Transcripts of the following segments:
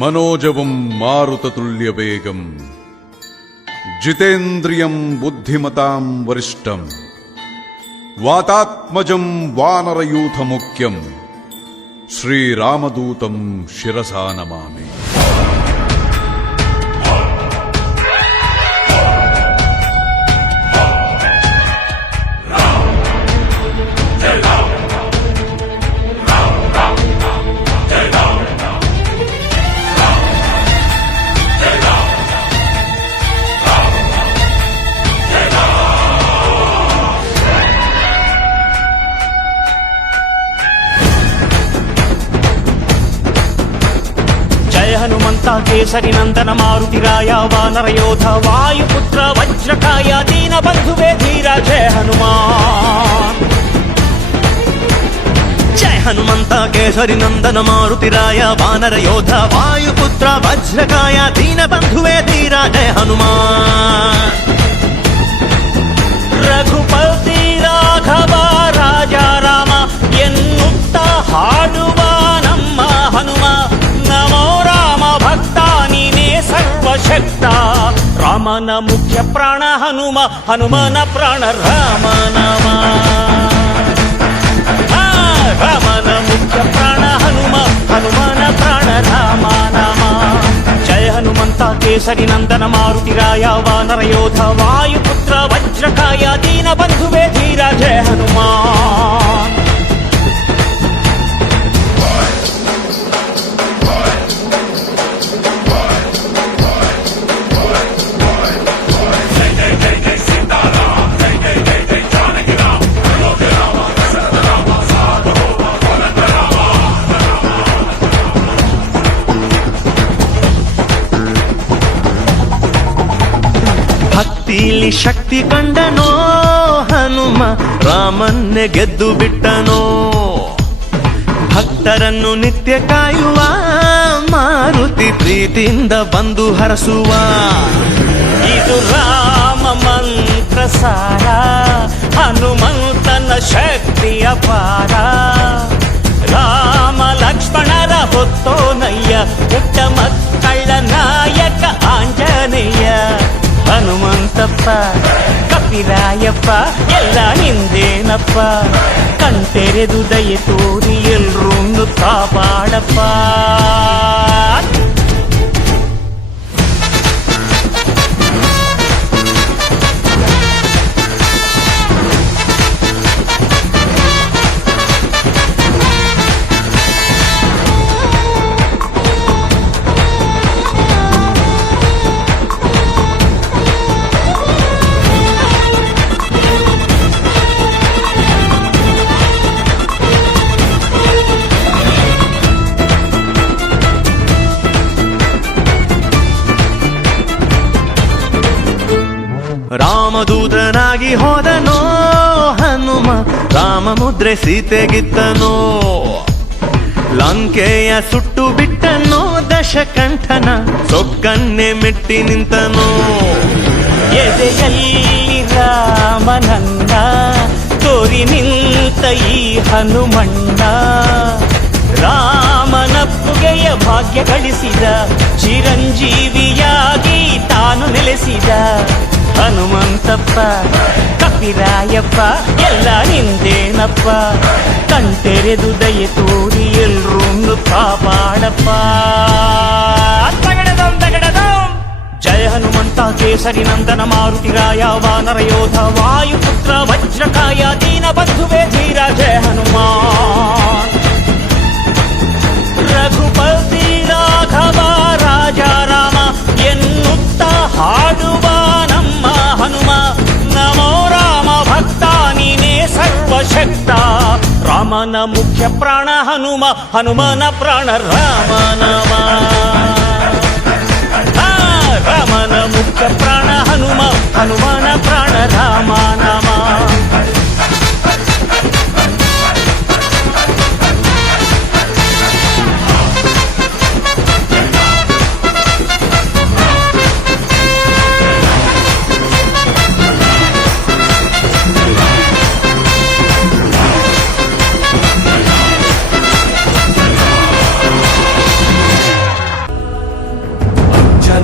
मनोजवं मारुततुल्यवेगं जितेन्द्रियं बुद्धिमतां वरिष्ठं वातात्मजं वानरयूथमुख्यं श्रीरामदूतं शिरसा नमामि। हनुमंता केसरी नंदन मारुतिराय वानर योध वायुपुत्र वज्रकाय दीन बंधुवे धीरा जय हनुमान। जय हनुमंता केसरी नंदन मारुतिराय वानर योध वायुपुत्र वज्रकाय दीन बंधुवे धीरा जय हनुमान। रघुपति राघव राजा राम ಎನ್ನುತ್ತ ಹಾಡುವ ನಮ್ಮ ಹನುಮ ನಮೋ ರಾಮ ಭಕ್ತ ನೀನೇ ಸರ್ವಶಕ್ತ ರಾಮನ ಮುಖ್ಯ ಪ್ರಾಣ ಹನುಮ ಹನುಮನ ಪ್ರಾಣ ರಾಮ ನಾಮ ರಾಮನ ಮುಖ್ಯ ಪ್ರಾಣ ಹನುಮ ಹನುಮನ ಪ್ರಾಣ ರಾಮ ನಾಮ। ಜಯ ಹನುಮಂತ ಕೇಸರಿ ನಂದನ ಮಾರುತಿರಾಯ ವಾನರ ಯೋಧ ವಾಯುಪುತ್ರ ವಜ್ರಕಾಯ ದೀನ ಬಂಧುವೇ ಧೀರ ಜಯ ಹನುಮಾನ್। ಭಕ್ತಿಲಿ ಶಕ್ತಿ ಕಂಡನೋ ಹನುಮ ರಾಮನ್ನೇ ಗೆದ್ದು ಬಿಟ್ಟನೋ ಭಕ್ತರನ್ನು ನಿತ್ಯ ಕಾಯುವ ಮಾರುತಿ ಪ್ರೀತಿಯಿಂದ ಬಂದು ಹರಸುವ ಇದು ರಾಮ ಮಂತ್ರ ಸಾರ ಹನುಮಂತನ ಶಕ್ತಿ ಅಪಾರ ರಾಮ ಲಕ್ಷ್ಮಣರ ಹೊತ್ತೋನಯ್ಯ ಪುಟ್ಟ ಮಕ್ಕಳ ನಾಯಕ ಆಂಜನೇಯ ಹನುಮಂತಪ್ಪ ಕಪಿರಾಯಪ್ಪ ಎಲ್ಲ ನಿಂದೇನಪ್ಪ ಕಣ್ತೆರೆದು ದಯೆ ತೋರಿ ಎಲ್ರೂ ಕಾಪಾಡಪ್ಪ। ರಾಮದೂತನಾಗಿ ಹೋದನೋ ಹನುಮ ರಾಮ ಮುದ್ರೆ ಸೀತೆಗಿತ್ತನೋ ಲಂಕೆಯ ಸುಟ್ಟು ಬಿಟ್ಟನೋ ದಶಕಂಠನ ಸೊಕ್ಕನ್ನೇ ಮೆಟ್ಟಿ ನಿಂತನೋ ಎದೆಯಲ್ಲಿ ರಾಮನನ್ನ ತೋರಿ ನಿಂತ ಈ ಹನುಮಣ್ಣ ರಾಮನಪ್ಪುಗೆಯ ಭಾಗ್ಯ ಗಳಿಸಿದ ಚಿರಂಜೀವಿಯಾಗಿ ತಾನು ನೆಲೆಸಿದ ಹನುಮಂತಪ್ಪ ಕಪಿರಾಯಪ್ಪ ಎಲ್ಲ ನಿಂದೇನಪ್ಪ ಕಣ್ತೆರೆದು ದಯೆ ತೋರಿ ಎಲ್ರೂ ಕಾಪಾಡಪ್ಪ। ಜಯ ಹನುಮಂತ ಕೇಸರಿ ನಂದನ ಮಾರುತಿರಾಯ ವಾನರ ಯೋಧ ವಾಯುಪುತ್ರ ವಜ್ರಕಾಯ ದೀನ ಬಂಧುವೇ ಧೀರ ಜಯ ಹನುಮಾನ್। ರಘುಪತಿ ರಾಘವ ರಾಜಾ ರಾಮ ಎನ್ನುತ್ತ ಹಾಡುವ ನಮ್ಮ ಹನುಮ ನಮೋ ರಾಮ ಭಕ್ತ ನೀನೇ ಸರ್ವಶಕ್ತ ರಾಮನ ಮುಖ್ಯ ಪ್ರಾಣ ಹನುಮ ಹನುಮನ ಪ್ರಾಣ ರಾಮ ನಾಮ ರಾಮನ ಮುಖ್ಯ ಪ್ರಾಣ ಹನುಮ ಹನುಮನ ಪ್ರಾಣ ರಾಮ ನಾಮ।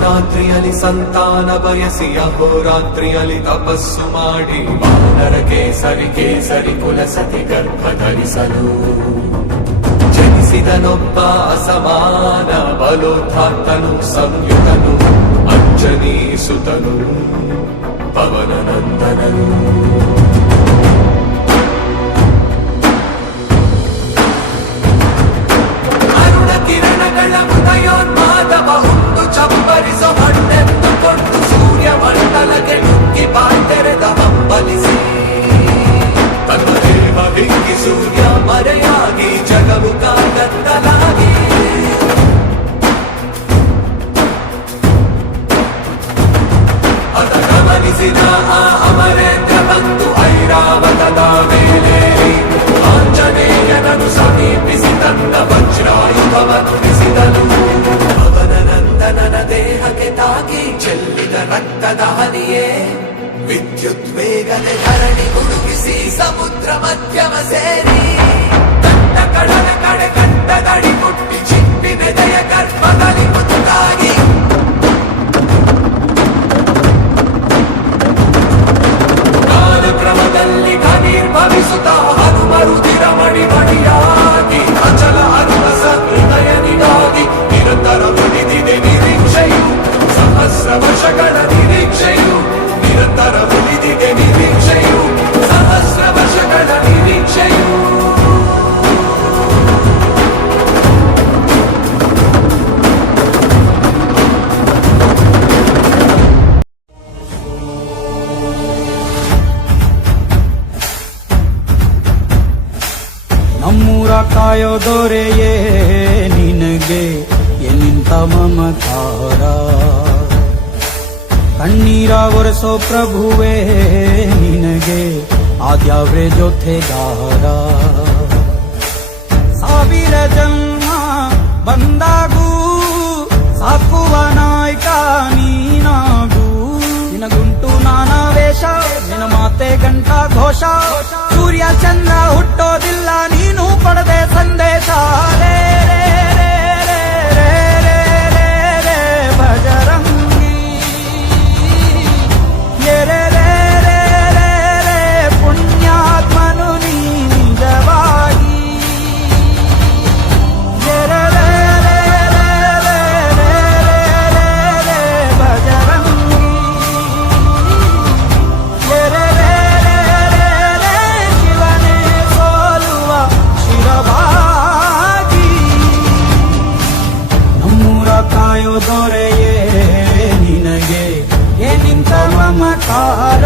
ಅಂಜನಾದ್ರಿಯಲಿ ಸಂತಾನ ಬಯಸಿ ಅಹೋರಾತ್ರಿಯಲಿ ತಪಸ್ಸು ಮಾಡಿ ವಾನರ ಕೇಸರಿ ಕುಲ ಸತಿ ಗರ್ಭ ಧರಿಸಲು ಜನಿಸಿದನೊಬ್ಬ ಅಸಮಾನ ಬಲೋತ್ಥಾತನು ಸಂಯುತನು ಅಂಜನೀಸುತನು ಪವನನಂದನನು ಅರುಣ ಕಿರಣಗಳ ಉದಯೋನ್ಮಾದವ ಹುಟ್ಟು ಚಪ್ಪರಿಸೋ ಹಣ್ಣೆತ್ತುಕೊಂಡು ಸೂರ್ಯ ಮಂಡಲಕ್ಕೆ ನುಗ್ಗಿ ಬಾಯ್ತೆರೆದ ಹಂಬಲಿಸಿ ತನ್ನ ದೇವ ಹಿಗ್ಗಿ ಸೂರ್ಯ ಮರೆಯಾಗಿ ಜಗವು ಕಾಗತ್ತಲಾಗಿ ಅದ ಗಮನಿಸಿದ ಆ ಅಮರೇಂದ್ರ ಬಂತು ಐರಾವತದ ಮೇಲೆ ಆಂಜನೇಯನನ್ನು ಸಮೀಪಿಸಿ ತನ್ನ ವಜ್ರಾಯುಧವನ್ನು ಬಿಸಿದನು ಅವನ ನಂದನನ ದೇಹಕ್ಕೆ ತಾಗಿ ಚೆಲ್ಲಿದ ರಕ್ತದ ಹನಿಯೇ ವಿದ್ಯುತ್ ವೇಗನೆ ಧರಣಿ ಗುಡುಗಿಸಿ ಸಮುದ್ರ ಮಧ್ಯಮ ಸೇರಿ ಕಟ್ಟ ಕಡಲ ಕಡೆ ಕಟ್ಟದಡಿ ಮುಟ್ಟಿ ಚಿಪ್ಪಿನೆದೆಯ ಗರ್ಭದಲ್ಲಿ ಮುತ್ತಾಗಿ ಕಾಲಕ್ರಮದಲ್ಲಿ ಘನೀರ್ಭವಿಸುತ್ತ ಹನುಮರುದಿರ ಮಡಿಯಾಗಿ ಅಚಲ ಅನುರಸ ಹೃದಯನಿಗಾಗಿ ನಿರಂತರ ಉಳಿದಿದೆ ನಿರೀಕ್ಷೆಯು ಸಹಸ್ರ ವರ್ಷಗಳ ನಿರೀಕ್ಷೆಯು ನಿರಂತರ ಉಳಿದಿದೆ ನಿರೀಕ್ಷೆಯು ಸಹಸ್ರ ವರ್ಷಗಳ ನಿರೀಕ್ಷೆಯು ನಮ್ಮೂರ ಕಾಯೋ ದೊರೆಯೇ ನಿನಗೆ ಎನ್ನಿಂತ ಮಮಕಾರ ಕಣ್ಣೀರ ಒರೆಸೋ ಪ್ರಭುವೇ ನಿನಗೆ ಆದ್ಯಾವ್ರೆ ಜೊತೆಗಾರ ಸಾವಿರ ಜನ್ಮ ಬಂದಾಗೂ ಸಾಕುವ ನಾಯಕ ನೀನಾಗೂ ನಿನಗುಂಟು ನಾನಾ ವೇಷ ನಿನ ಮಾತೆ ಗಂಟ ಘೋಷ ಸೂರ್ಯ ಚಂದ್ರ ಹುಟ್ಟೋದಿಲ್ಲ ನೀನು ಕೊಡದೆ ಸಂದೇಶ ರೇ ರೇ ರೇ ರೇ ರೇ ರೇ ರೇ ಭಜರಂಗಿ ರೇ ರೇ ರೇ ರೇ ರೇ ಪುಣ್ಯಾತ್ಮನು ನೀ ನಿಜವಾಗಿ ರೇ ರೇ ರೇ ರೇ ರೇ ರೇ ರೇ ರೇ ಭಜರಂಗಿ ರೇ ರೇ ರೇ ರೇ ರೇ ಶಿವನೇ ಸೋಲುವ ಶಿರವಾಗಿ ನಮ್ಮೂರ ಕಾಯೋ ದೊರೆಯೇ ನಿನಗೆ ಏನಿಂತ ಮಮಕಾರ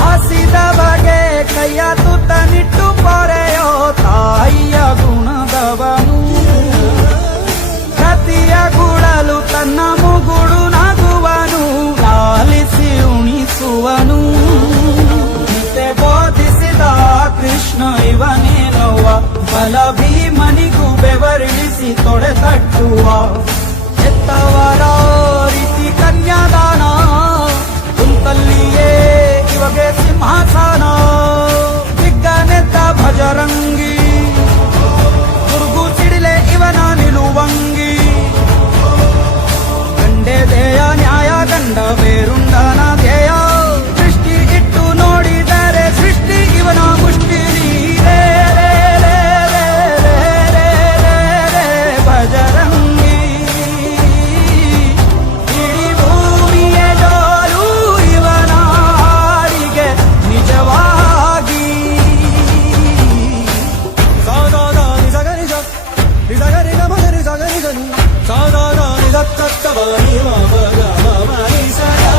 ಹಸಿದ ಬಗೆ ಕೈಯ ತುತ್ತ ನಿಟ್ಟು ಪೊರೆಯೋ ತಾಯಿಯ ಗುಣದವನು ಕತಿಯ ಗುಡಲು ತನ್ನ ಮುಗುಡು ನಗುವನು ಲಾಲಿಸಿ ಉಣಿಸುವನು ಗೀತೆ ಬೋಧಿಸಿದ ಕೃಷ್ಣ ಇವನೇನೋವ ಬಲ ಭೀಮನಿಗೂ ಬೆವರಿಳಿಸಿ ತೊಡೆ ತಟ್ಟುವ ಎತ್ತವರ ರೀತಿ ಕನ್ಯಾದಾನ ಕುಂತಲ್ಲಿಯೇ ಇವಾಗೆ ಸಿಂಹಾಸನ ದಿಗ್ಗನೆತ್ತ ಭಜರಂಗಿ ಗುರುಗು ಸಿಡಿಲೆ ಇವನ ನಿಲುವಂಗಿ ಗಂಡೆದೆಯ ನ್ಯಾಯ ಗಂಡ ಬೇರುಂಡನ ಧ್ಯೇಯ ದೃಷ್ಟಿ ಇಟ್ಟು ನೋಡಿದರೆ ಸೃಷ್ಟಿ ಇವನ ಮುಷ್ಟಿ ರೇ ರೇ ರೇ ರೇ ರೇ ರೇ ರೇ ಭಜರಂಗಿ ಇಡೀ ಭೂಮಿಯ ಜೋರು ಇವನ ಹಾಡಿಗೆ ನಿಜವಾಗಿ ಸಾದಾದ ನಿಜಗರಿ ನಿಜಗರಿ ಗಮಗರಿ ಸಗರಿ ಗನಿ ಸಾದಾದ ನಿಜ ತತ್ತವನಿ ಮಗ ಮನಿ ಸದಾ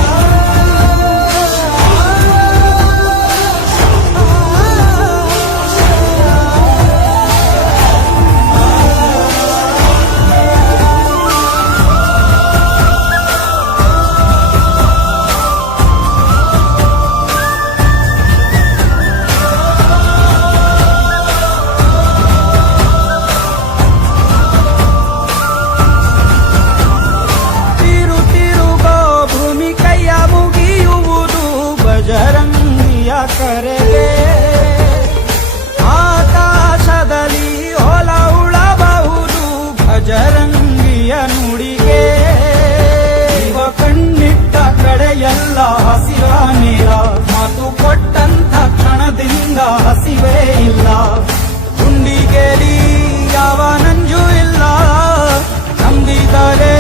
ಕರೆಗೆ ಆಕಾಶದಲ್ಲಿ ಹೊಲ ಉಳಬಹುದು ಭಜರಂಗಿಯ ನುಡಿಗೆ ಇವ ಕಣ್ಣಿಟ್ಟ ಕಡೆಯೆಲ್ಲ ಹಸಿರ ನೀರ ಮಾತು ಕೊಟ್ಟಂತ ಕ್ಷಣದಿಂದ ಹಸಿವೇ ಇಲ್ಲ ಗುಂಡಿಗೆಲಿ ಯಾವ ನಂಜು ಇಲ್ಲ ನಂಬಿದರೆ